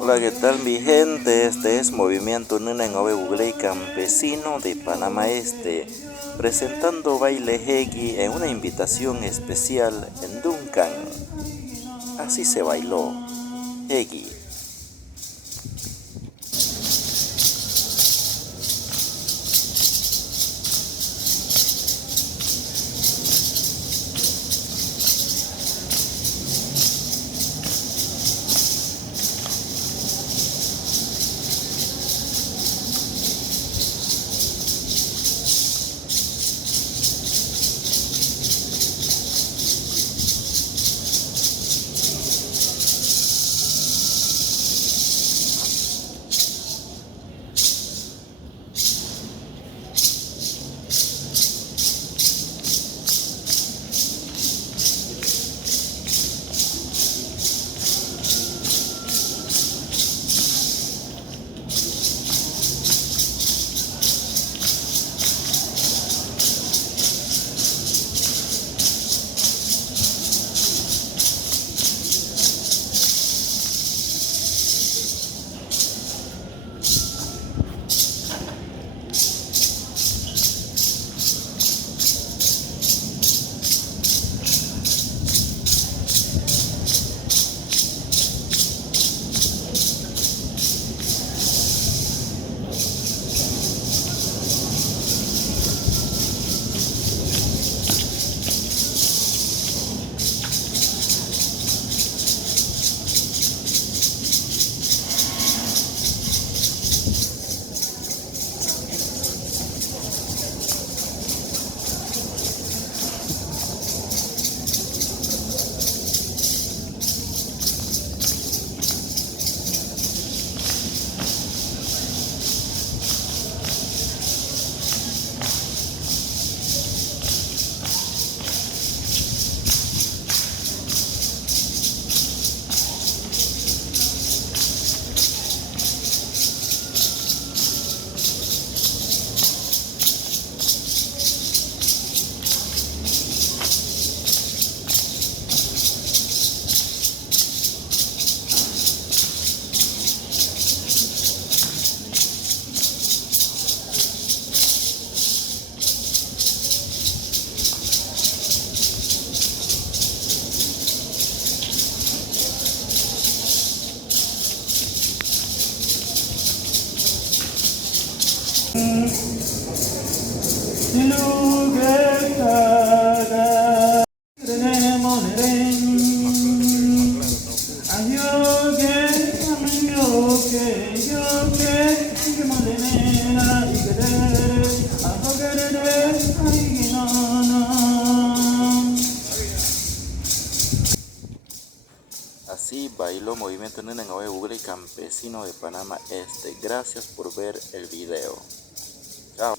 Hola, ¿qué tal mi gente? Este es Movimiento Nunangobe Bugley Campesino de Panamá Este, presentando baile Hegi en una invitación especial en Duncan. Así se bailó Hegi. Así bailó Movimiento Nunangobe Bugley Campesino de Panamá Este. Gracias por ver el video. Chao.